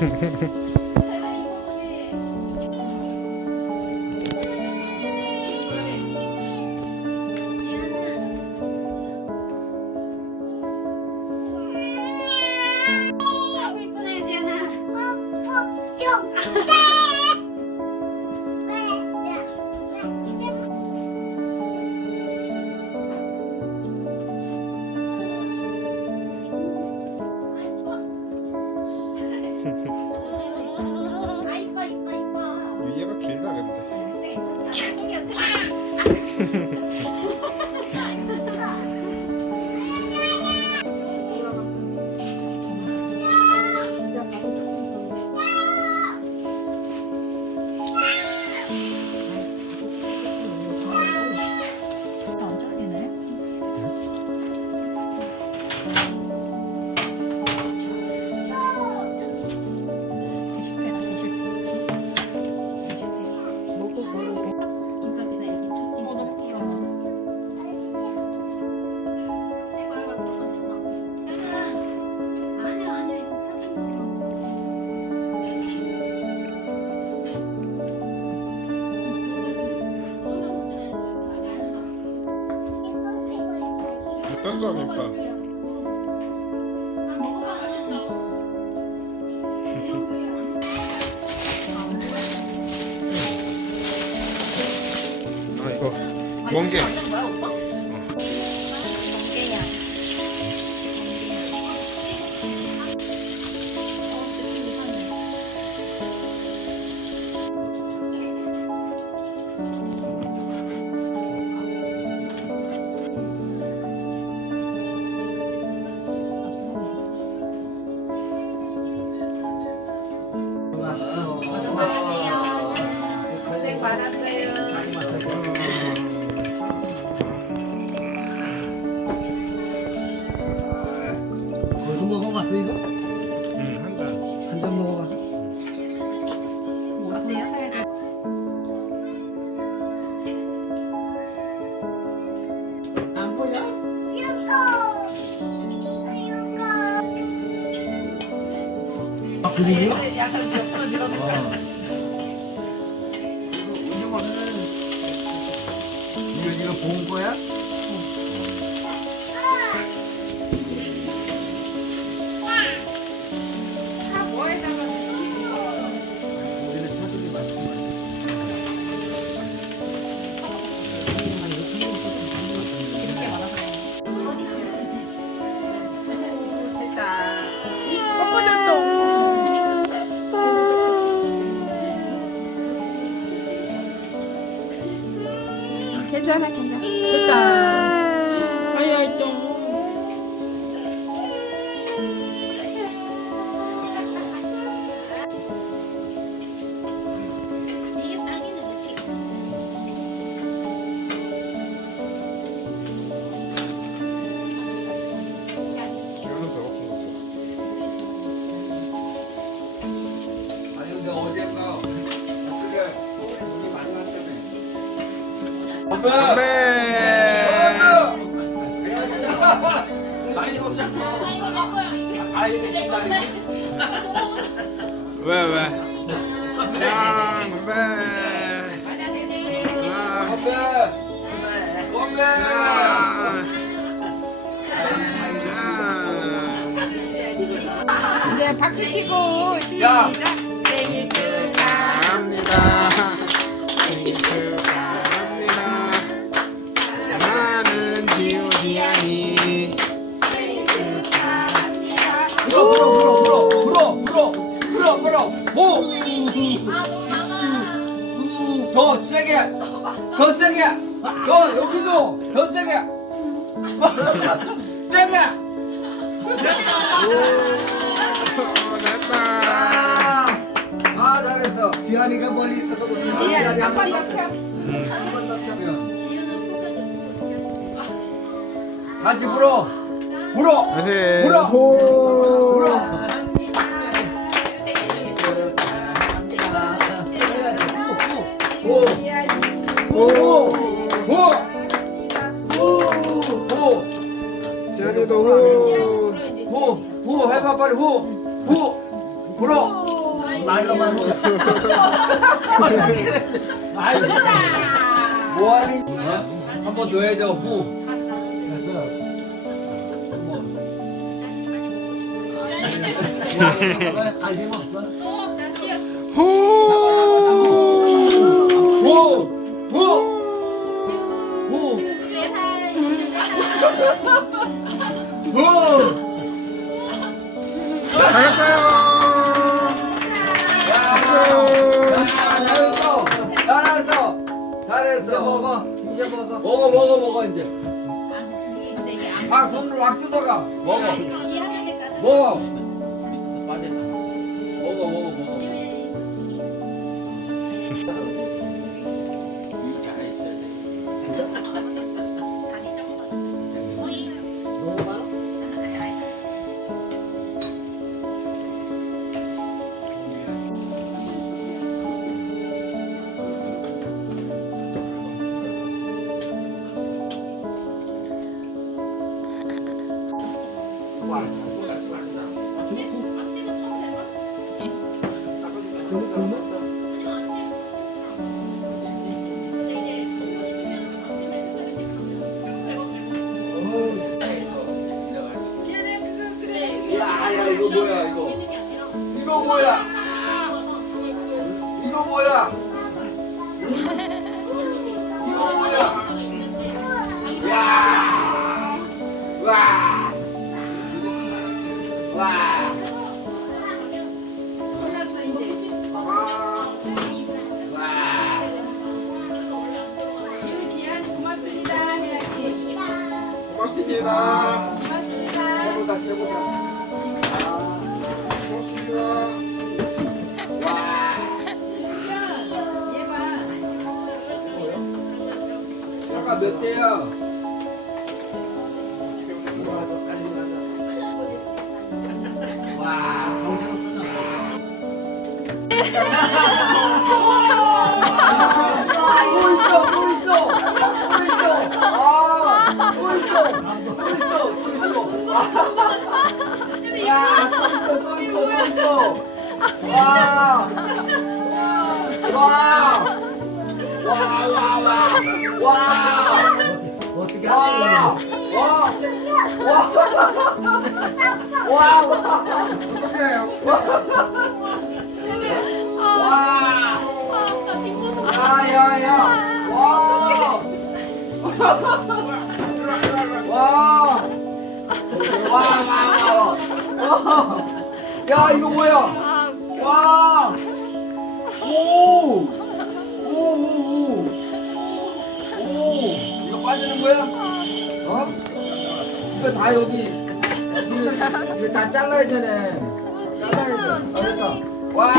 Ha ha ha. 오빠? 멍게야. 이거? 응 한 잔. 한 잔 먹어봤어? 어때요? 안 보여? 아 그림이야? 약간 옆으로 밀어볼까? 이거 이거 본 거야? 건배. 기다리고 왜 왜? 짠 건배. 짠. 짠. 짠. 이제 박수 치고 야. 시작. 생일 축하. 축하합니다. 생일 축하 더 세게 더 여기도 더 세게 세게 됐다. 아, 아 잘했어. 지한이가 멀리 있어서 한번 더 켜. 한번 더 켜면 지우는 코가 좀 다시 불어. 불어. 다시. 불어. 호. 불어 후 후, 후, 불어. 말로만 해. 말로. 뭐하니? 한번더 돼. 후. 관심 없어. 후. 후, 후, 후, 후. 잘했어요. 야, 잘했어. 잘했어. 잘했어. 먹어. 이제 먹어. 먹어, 먹어, 먹어 이제. 막 손으로 막 뜯어가. 먹어. 먹어, 고맙습니다. 최고다, 최고다. 몇 대야? 와! 또 있어, 와, 와, 와? 와, 야, 야, 야, 와, 와, 와, 와, 와, 야, 이거 뭐야? 다 여기 이거, 이거 다 잘라야 되네. 잘라야 돼. 그러니까 와,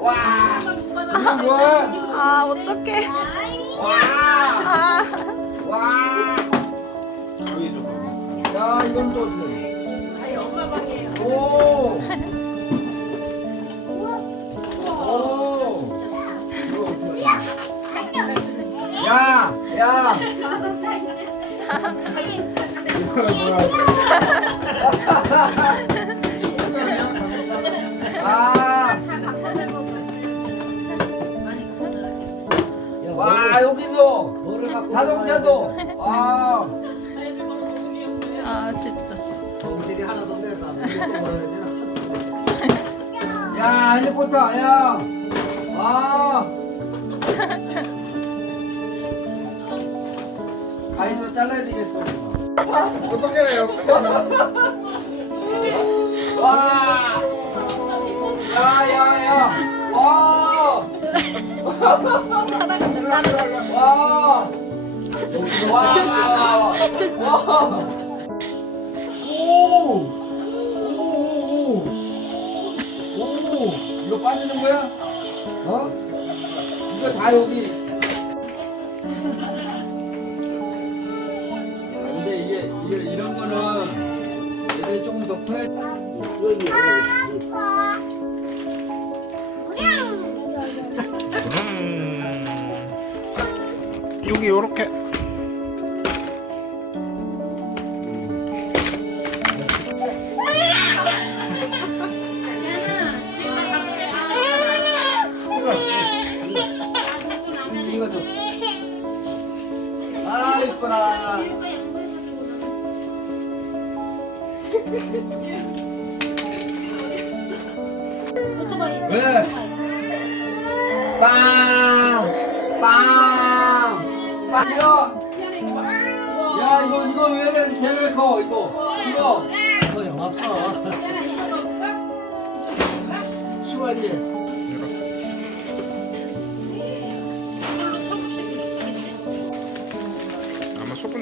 와, 뭐야? 아 어떡해. 와, 아. 와. 야, 이건 또 어떻게? 오. 오. 이거 어떻게? 야, 야. 뭐야? 아. 와, 여기도 뭐를 갖고 자동차도. 와. 아 진짜. 정신이 하나도 뭐라 그러냐. 야, 헬리콥터, 야. 아. 가위로 잘라야 되겠어. 어떡해요? 와. 야, 야, 야. 와. 와. 와, 와, 와. 와. 오. 오, 오, 오. 오. 이거 빠지는 거야? 어? 이거 다 여기. 여기 요렇게.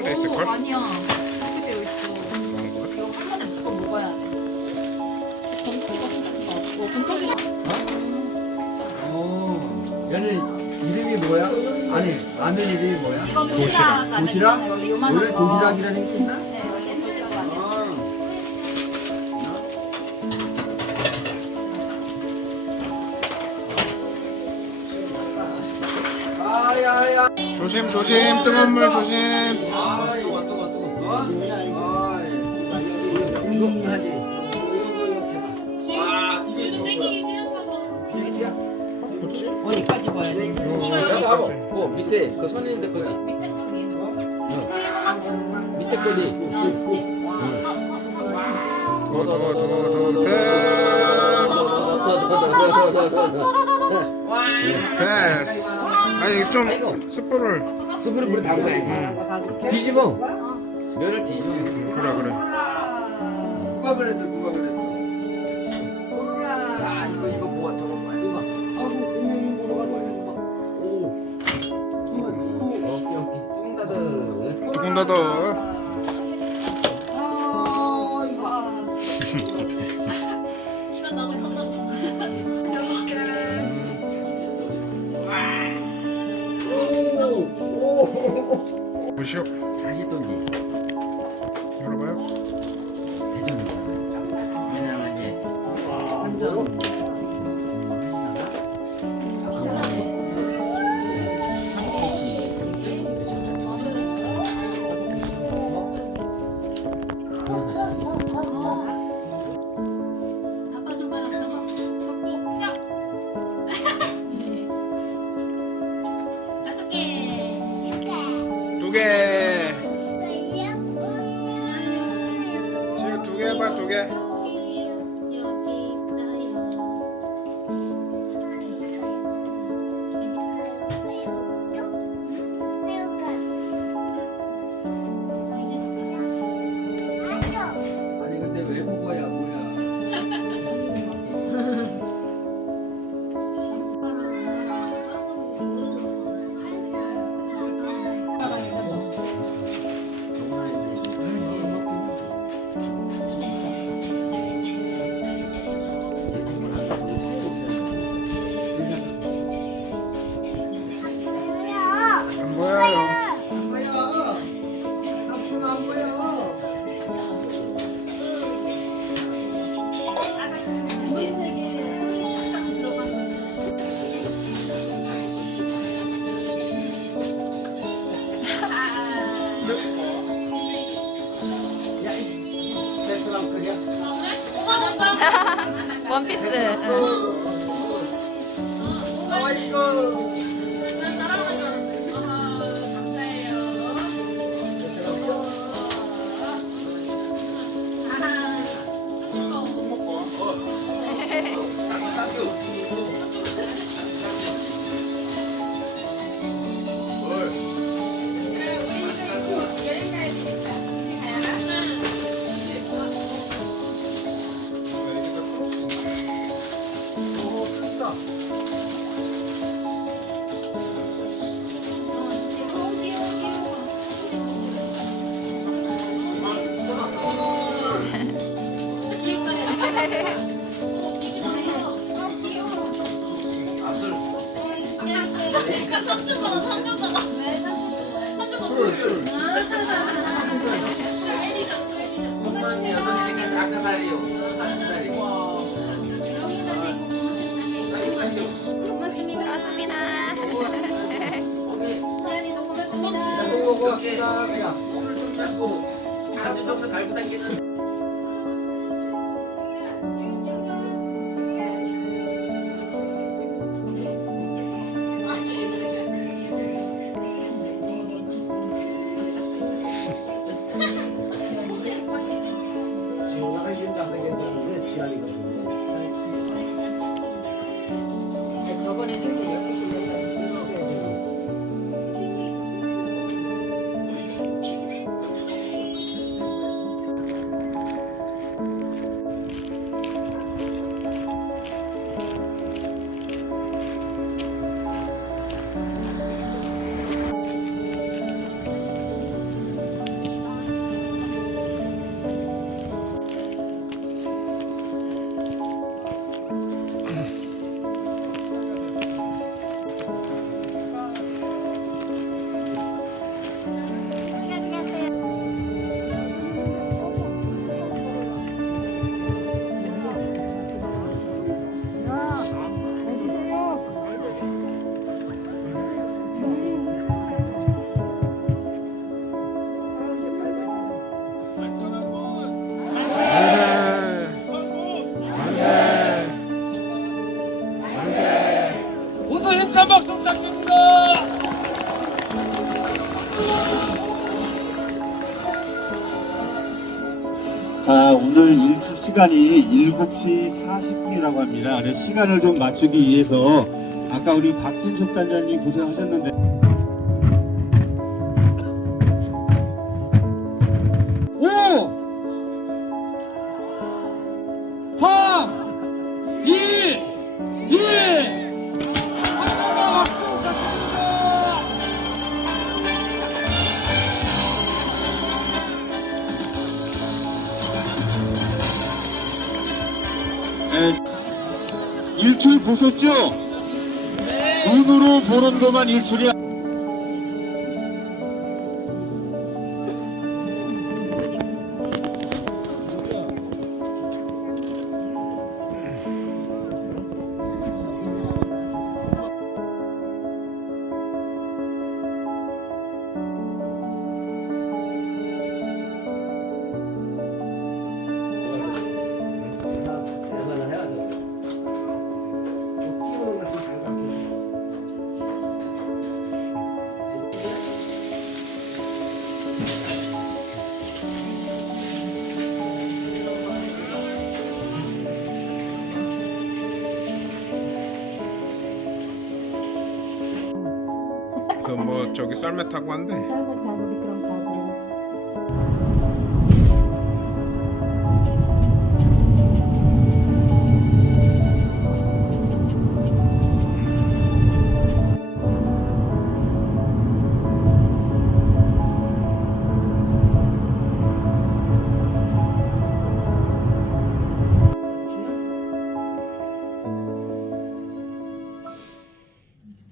돼 있을걸? 아니야. 이렇게 되어 있어. 이거 한 번에 무조건 먹어야 돼. 어, 곰탕이랑 오. 얘는 이름이 뭐야? 아니 라면 이름이 뭐야? 이거 도시락. 도시락? 요만한 원래 거. 도시락이라는 게 있나? 네, 원래 도시락 맞아. 아, 야, 야. 조심 조심 뜨거운 물 조심 그 밑에 그 선이 있는데 거기 밑에 거 위에 밑에 거기 더더더더더 됐어 아니 좀 숯불을 수분을 물에 담가야지 뒤집어 면을 뒤집어 그래 그래 누가 그랬어, 누가 그랬어. 뚜껑 닫아. 보시오 고맙습니다. 고맙습니다 달고 당기는. 자, 오늘 일출 시간이 7시 40분이라고 합니다. 그래서 시간을 좀 맞추기 위해서 아까 우리 박진숙 단장님 고생하셨는데 보셨죠? 눈으로 보는 것만 일출이 저기 썰매 타고 한대.